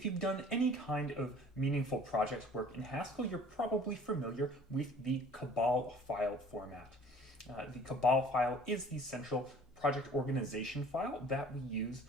if you've done any kind of meaningful project work in Haskell, you're probably familiar with the cabal file format. The cabal file is the central project organization file that we use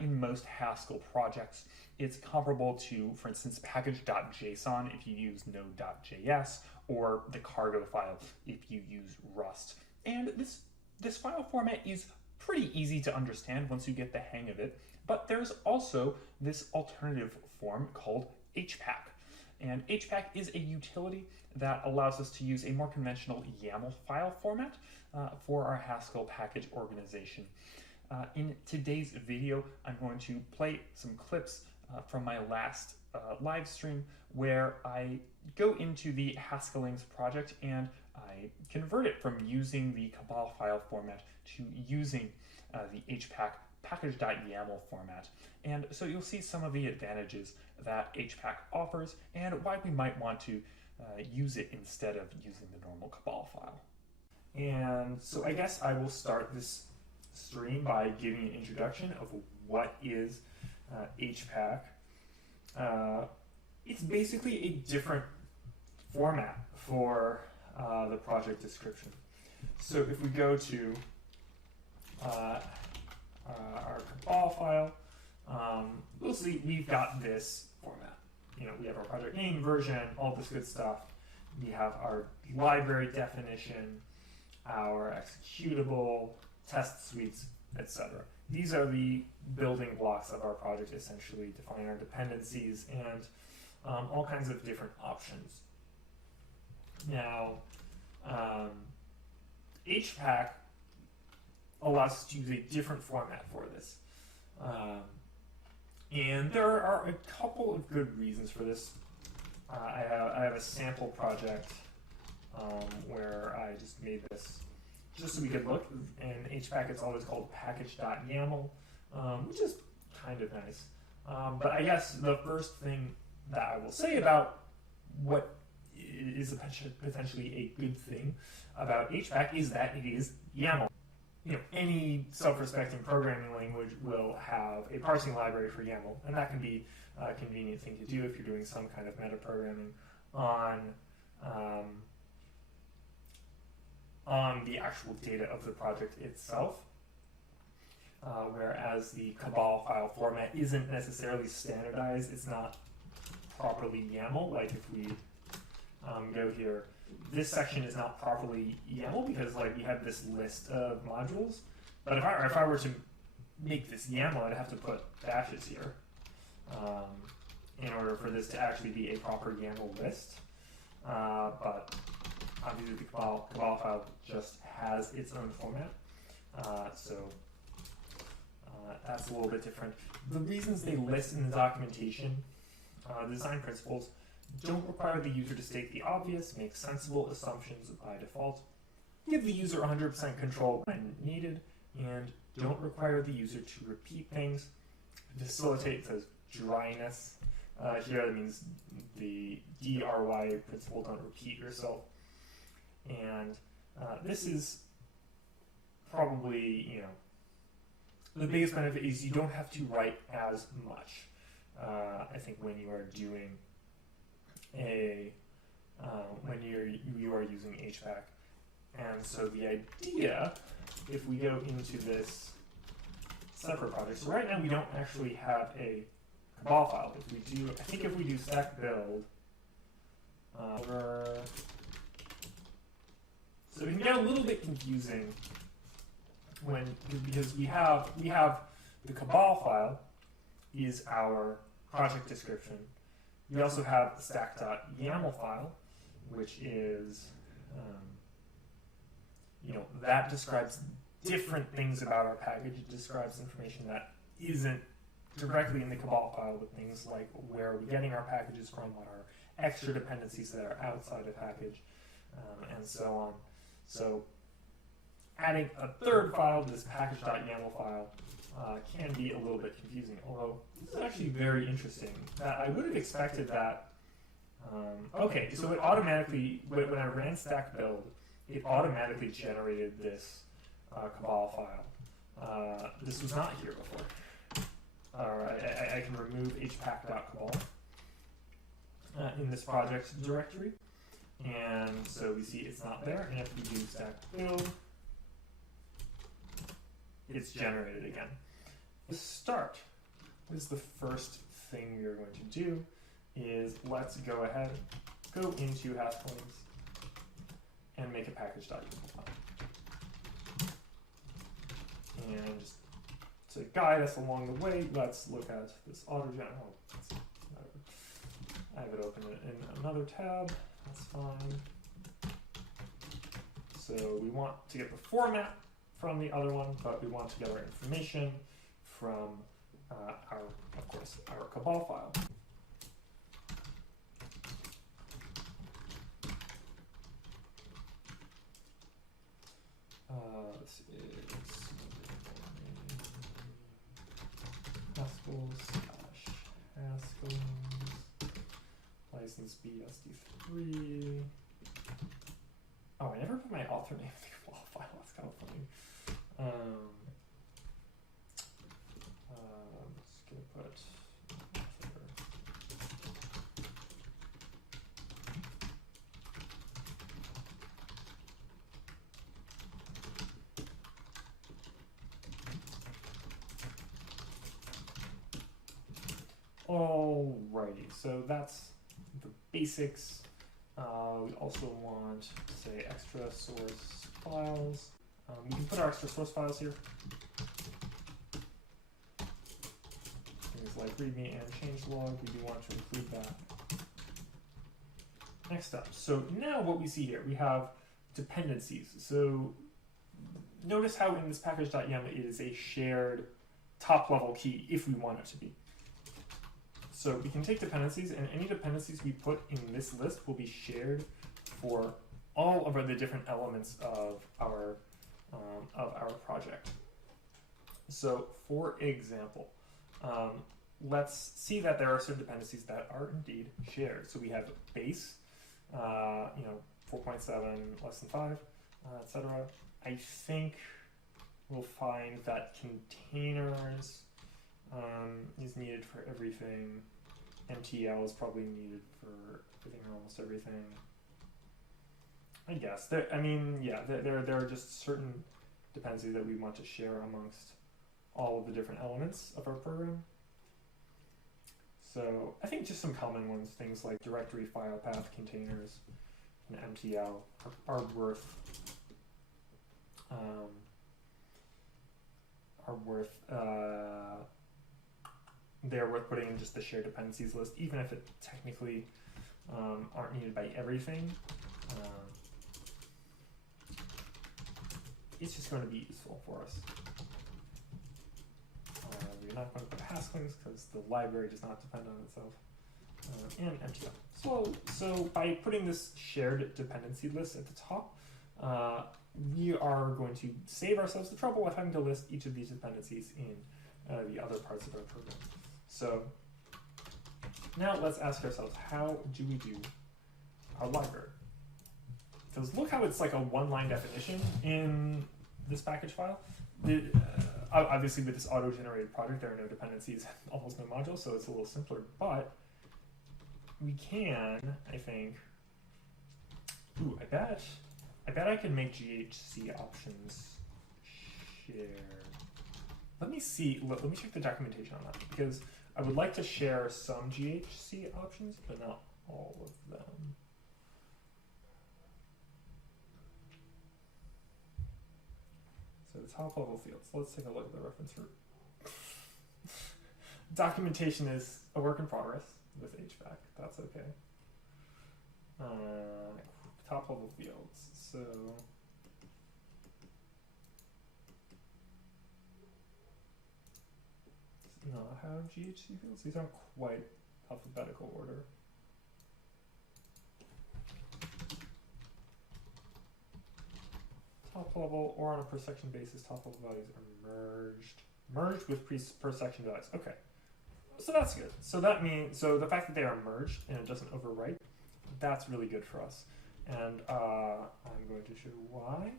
in most Haskell projects. It's comparable to, for instance, package.json if you use node.js, or the cargo file if you use Rust. And this file format is pretty easy to understand once you get the hang of it, but there's also this alternative form called Hpack. And Hpack is a utility that allows us to use a more conventional YAML file format for our Haskell package organization. In today's video, I'm going to play some clips from my last live stream where I go into the Haskellings project and I convert it from using the cabal file format to using the Hpack package.yaml format. And so you'll see some of the advantages that Hpack offers and why we might want to use it instead of using the normal cabal file. And so I guess I will start this stream by giving an introduction of what is Hpack. It's basically a different format for the project description. So if we go to our cabal file, we'll see we've got this format. You know, we have our project name, version, all this good stuff. We have our library definition, our executable, test suites, etc. These are the building blocks of our project, essentially defining our dependencies and all kinds of different options. Now, Hpack allows us to use a different format for this. And there are a couple of good reasons for this. I have a sample project where I just made this just so we could look. In Hpack, it's always called package.yaml, which is kind of nice. But I guess the first thing that I will say about what is potentially a good thing about Hpack is that it is YAML. You know, any self-respecting programming language will have a parsing library for YAML, and that can be a convenient thing to do if you're doing some kind of meta-programming on the actual data of the project itself. Whereas the cabal file format isn't necessarily standardized, it's not properly YAML. Like if we go here, this section is not properly YAML because like we have this list of modules. But if I were to make this YAML, I'd have to put dashes here in order for this to actually be a proper YAML list. But obviously the cabal file just has its own format. So that's a little bit different. The reasons they list in the documentation, the design principles, don't require the user to state the obvious, make sensible assumptions by default, give the user 100% control when needed, and don't require the user to repeat things. Facilitate says dryness. Here that means the DRY principle, don't repeat yourself. And this is probably, you know, the biggest benefit is you don't have to write as much. I think when you are doing when you are using Hpack. And so the idea, if we go into this separate project, so right now we don't actually have a cabal file. If we do, I think if we do stack build, so it can get a little bit confusing because we have the cabal file is our project description. We also have the stack.yaml file, which is, you know, that describes different things about our package. It describes information that isn't directly in the cabal file, but things like where are we getting our packages from, what are extra dependencies that are outside the package, and so on. So adding a third file to this package.yaml file can be a little bit confusing, although this is actually very interesting. I would have expected that. Okay, so it automatically, when I ran stack build, it automatically generated this cabal file. This was not here before. or I can remove hpack.cabal in this project directory. And so we see it's not there, and if we do stack build, it's generated again. To start, what is the first thing we are going to do is let's go ahead, go into Haskellings, and make a package.yaml file. And just to guide us along the way, let's look at this auto-gen. Oh, I have it open in another tab. That's fine. So we want to get the format from the other one, but we want to get our information from of course, our cabal file. This is Haskellings license BSD3. Oh, I never put my author name in the cabal file. That's kind of funny. Just gonna put author. Alrighty, so that's the basics. We also want, say, extra source files. We can put our extra source files here. Things like readme and changelog, we do want to include that. Next up, so now what we see here, we have dependencies. So notice how in this package.yaml it is a shared top-level key if we want it to be. So we can take dependencies, and any dependencies we put in this list will be shared for all of the different elements of our project. So, for example, let's see that there are certain dependencies that are indeed shared. So we have base, 4.7, less than 5, etc. I think we'll find that containers is needed for everything. MTL is probably needed for everything or almost everything. I guess. There are just certain dependencies that we want to share amongst all of the different elements of our program. So I think just some common ones, things like directory, file path, containers, and MTL are worth they're worth putting in just the shared dependencies list, even if it technically aren't needed by everything. It's just going to be useful for us. We're not going to put Haskellings because the library does not depend on itself. And MTL. So by putting this shared dependency list at the top, we are going to save ourselves the trouble of having to list each of these dependencies in the other parts of our program. So now let's ask ourselves, how do we do our library? Because look how it's like a one-line definition in this package file. Obviously with this auto-generated project, there are no dependencies, almost no modules, so it's a little simpler, but we can, I think, I bet I can make GHC options share. Let me see, let me check the documentation on that, because I would like to share some GHC options, but not all of them. So the top level fields, let's take a look at the reference root. Documentation is a work in progress with Hpack, that's okay. Top level fields, so not have GHC fields. These aren't quite alphabetical order. Top level or on a per section basis, top level values are merged with per section values. Okay, so that's good. So that means, so the fact that they are merged and it doesn't overwrite, that's really good for us. And I'm going to show why.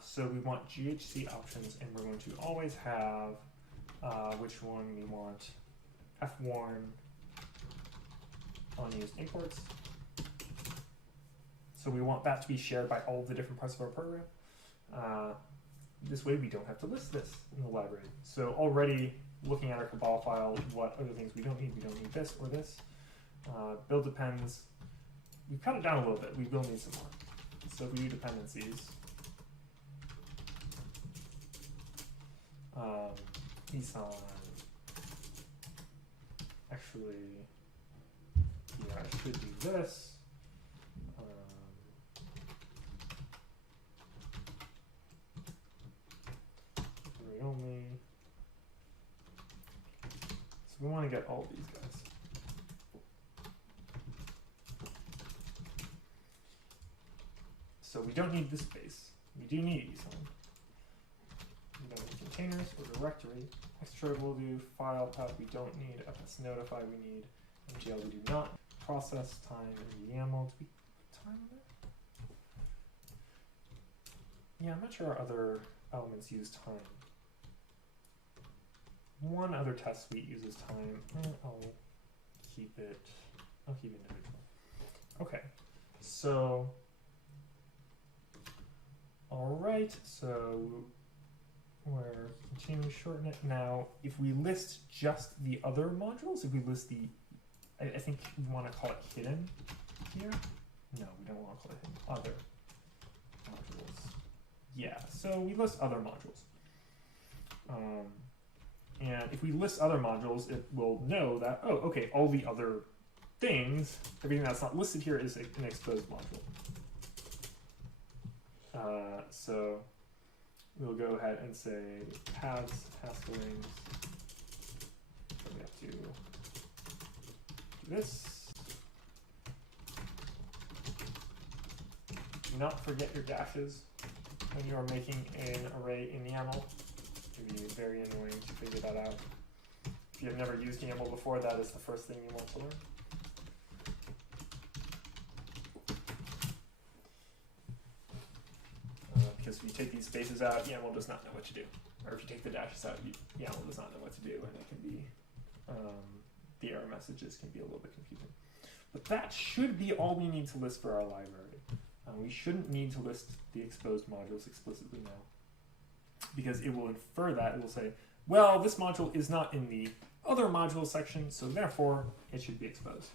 So we want GHC options, and we're going to always have which one we want. F1 unused imports. So we want that to be shared by all the different parts of our program. This way we don't have to list this in the library. So already looking at our cabal file, what other things we don't need this or this. Build depends. We've cut it down a little bit. We will need some more. So if we do dependencies, Nissan, actually, yeah, I should do this. Read only. So we want to get all these guys. So we don't need this space. We do need some. We don't need containers or directory. Extra will do. File path we don't need. fs notify we need. mgl we do not. Process time and YAML. Do we put time in there? Yeah, I'm not sure our other elements use time. One other test suite uses time. I'll keep it individual. Okay, so all right, so we're continuing to shorten it. Now, if we list just the other modules, if we list the, I think we want to call it hidden here. No, we don't want to call it hidden. Other modules. Yeah, so we list other modules. And if we list other modules, it will know that, oh, okay, all the other things, everything that's not listed here is an exposed module. So we'll go ahead and say paths, Haskellings. So we have to do this. Do not forget your dashes when you are making an array in YAML. It can be very annoying to figure that out. If you have never used YAML before, that is the first thing you want to learn. Because if you take these spaces out, YAML does not know what to do. Or if you take the dashes out, YAML does not know what to do, and it can be, the error messages can be a little bit confusing. But that should be all we need to list for our library. We shouldn't need to list the exposed modules explicitly now, because it will infer that. It will say, well, this module is not in the other modules section, so therefore it should be exposed.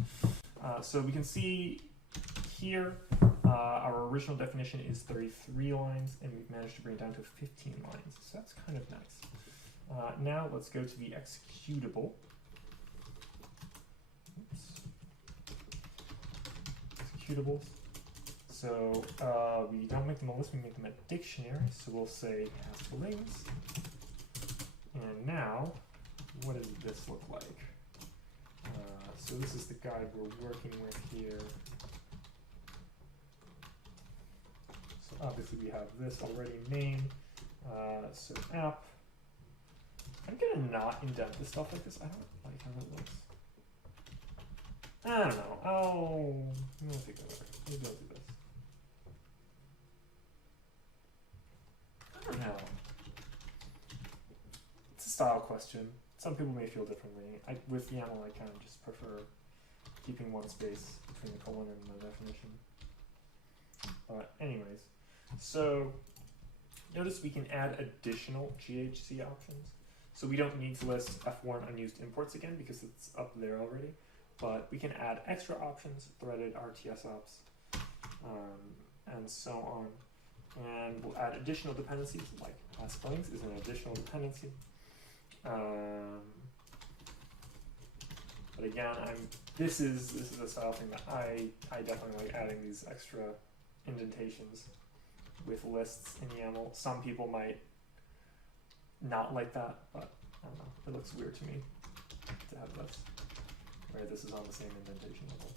So we can see here, our original definition is 33 lines, and we've managed to bring it down to 15 lines. So that's kind of nice. Now let's go to the executable. Oops. Executables. So we don't make them a list, we make them a dictionary. So we'll say Haskellings. And now, what does this look like? So this is the guide we're working with here. So obviously we have this already named. So app. I'm gonna not indent this stuff like this. I don't like how that looks. I don't know. I'm gonna take that over. Maybe I'll do this. I don't know. It's a style question. Some people may feel differently. With YAML, I kind of just prefer keeping one space between the colon and the definition. But anyways, so notice we can add additional GHC options. So we don't need to list F1 unused imports again because it's up there already. But we can add extra options, threaded RTS ops, and so on. And we'll add additional dependencies, like Haskellings is an additional dependency. But again, this is a style thing that I definitely like, adding these extra indentations with lists in YAML. Some people might not like that, but I don't know. It looks weird to me to have this, where this is on the same indentation level.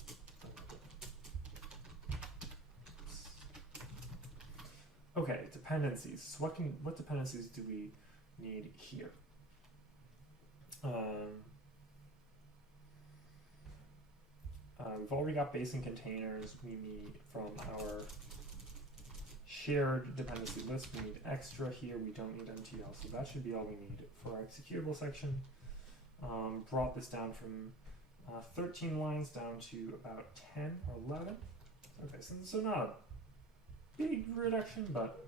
Okay, dependencies. So what dependencies do we need here? We've already got base and containers. We need from our shared dependency list. We need extra here. We don't need MTL, so that should be all we need for our executable section. Brought this down from 13 lines down to about 10 or 11. Okay, so not a big reduction, but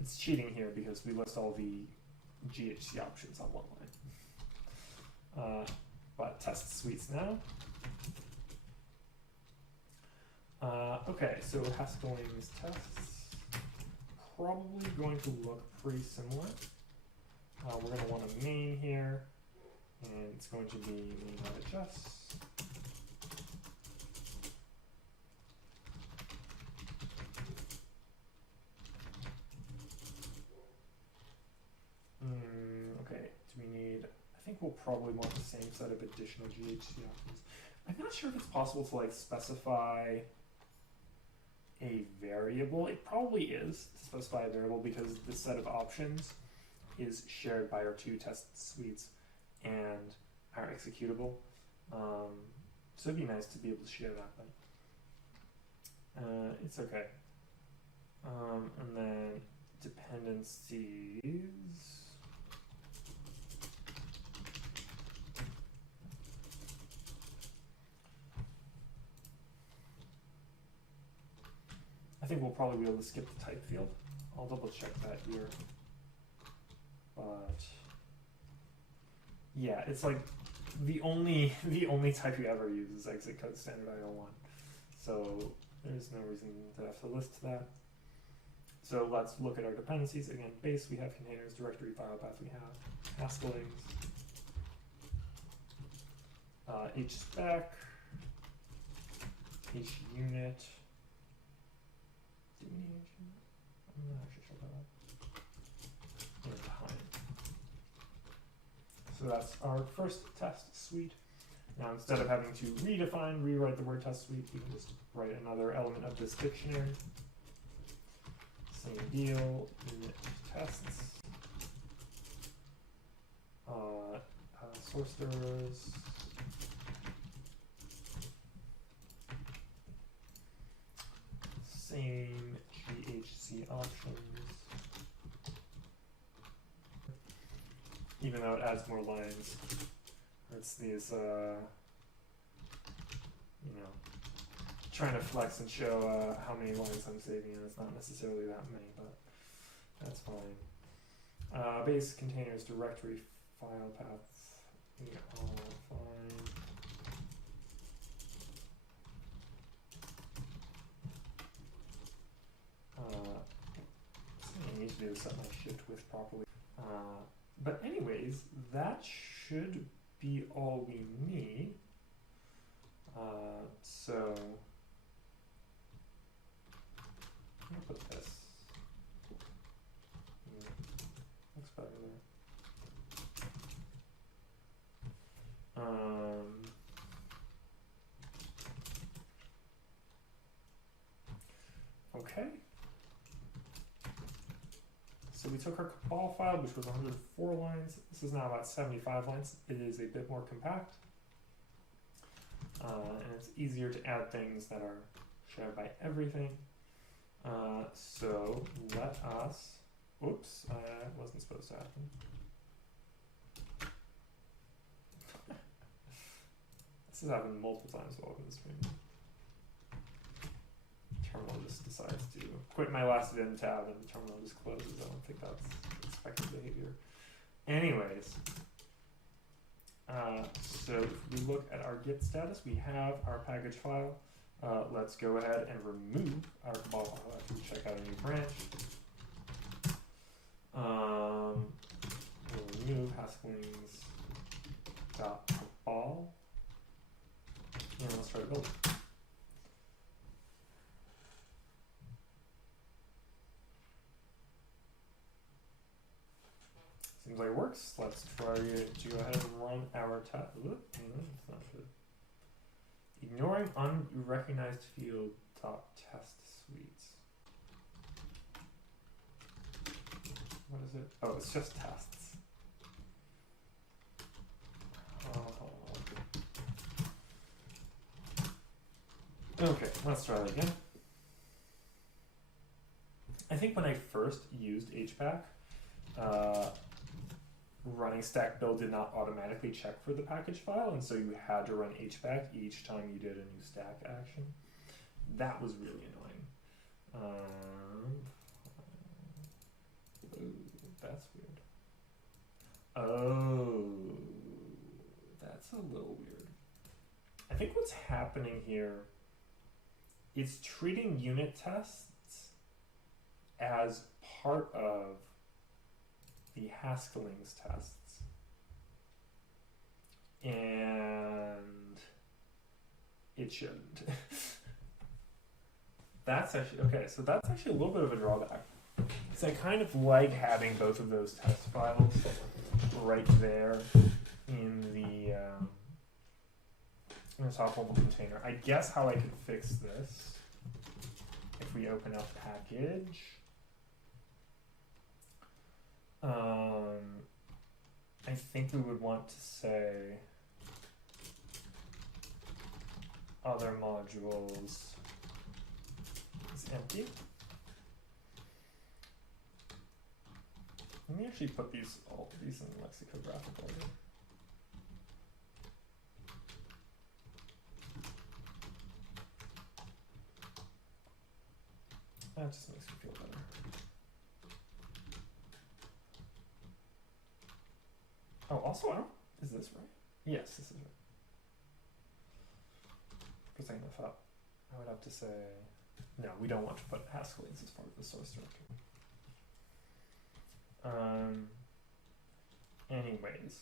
it's cheating here because we list all the GHC options on one line. But test suites now. Okay, so Haskellings tests probably going to look pretty similar. We're going to want a main here, and it's going to be main.adjust. Okay, do we need, I think we'll probably want the same set of additional GHC options. I'm not sure if it's possible to like specify a variable. It probably is to specify a variable because this set of options is shared by our two test suites and our executable. So it'd be nice to be able to share that, but it's okay. And then dependencies. I think we'll probably be able to skip the type field. I'll double check that here. But yeah, it's like the only type you ever use is exit code standard IO1. So there's no reason to have to list that. So let's look at our dependencies. Again, base, we have containers, directory, file path, we have Haskellings, Hpack, HUnit. Do we need HUnit? I'm not actually sure about that. And behind. So that's our first test suite. Now instead of having to rewrite the word test suite, we can just write another element of this dictionary. Same deal, unit tests, source stars, same GHC options, even though it adds more lines. It's these, trying to flex and show how many lines I'm saving, and it's not necessarily that many, but that's fine. Base, containers, directory, file paths, we all fine. Something I need to do is set my shift width properly. But anyways, that should be all we need. So I'm gonna put this. Looks better there. Okay. So we took our cabal file, which was 104 lines. This is now about 75 lines. It is a bit more compact. And it's easier to add things that are shared by everything. So let us, oops, that wasn't supposed to happen. This has happened multiple times while I've been streaming. Terminal just decides to quit my last vim tab and the terminal just closes. I don't think that's expected behavior. Anyways, so if we look at our git status, we have our package file. Let's go ahead and remove our cabal file after we check out a new branch. We'll remove Haskellings.cabal. And let's try to build it. Seems like it works. Let's try to go ahead and run our test. That's not good. Ignoring unrecognized field .test suites. What is it? Oh, it's just tests. Okay, let's try that again. I think when I first used Hpack, running stack build did not automatically check for the package file, and so you had to run Hpack each time you did a new stack action. That was really annoying. Ooh, that's weird. Oh, that's a little weird. I think what's happening here is treating unit tests as part of the Haskellings tests. And it shouldn't. That's actually, okay, so that's actually a little bit of a drawback. Because I kind of like having both of those test files right there in the top level container. I guess how I could fix this, if we open up package, I think we would want to say other modules is empty. Let me actually put all of these in lexicographic order. That just makes me feel better. Oh, also, is this right? Yes, this is right. For a second, I thought I would have to say, no, we don't want to put Haskellings as part of the source directory. Anyways,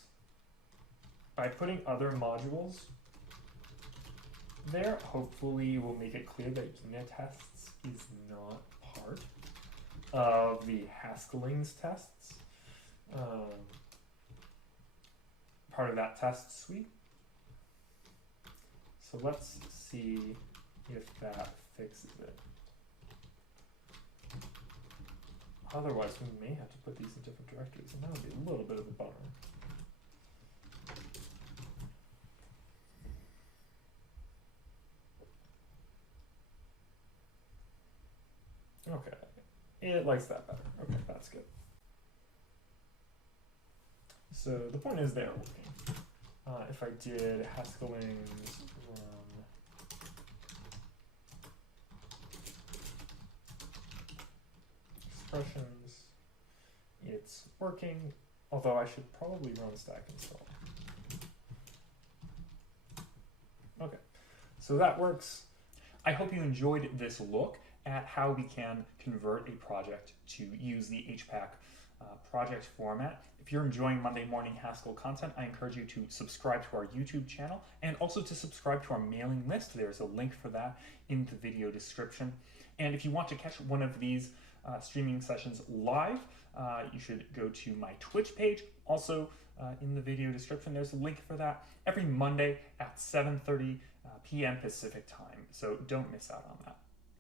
by putting other modules there, hopefully we'll make it clear that unit tests is not part of the Haskellings tests, part of that test suite. So let's see if that fixes it. Otherwise, we may have to put these in different directories, and that would be a little bit of a bummer. Okay, it likes that better. Okay, that's good. So the point is they're working. If I did Haskellings run expressions, it's working, although I should probably run stack install. Okay, so that works. I hope you enjoyed this look at how we can convert a project to use the Hpack project format. If you're enjoying Monday morning Haskell content, I encourage you to subscribe to our YouTube channel and also to subscribe to our mailing list. There's a link for that in the video description. And if you want to catch one of these streaming sessions live, you should go to my Twitch page. Also in the video description, there's a link for that every Monday at 7:30 p.m. Pacific time. So don't miss out on that.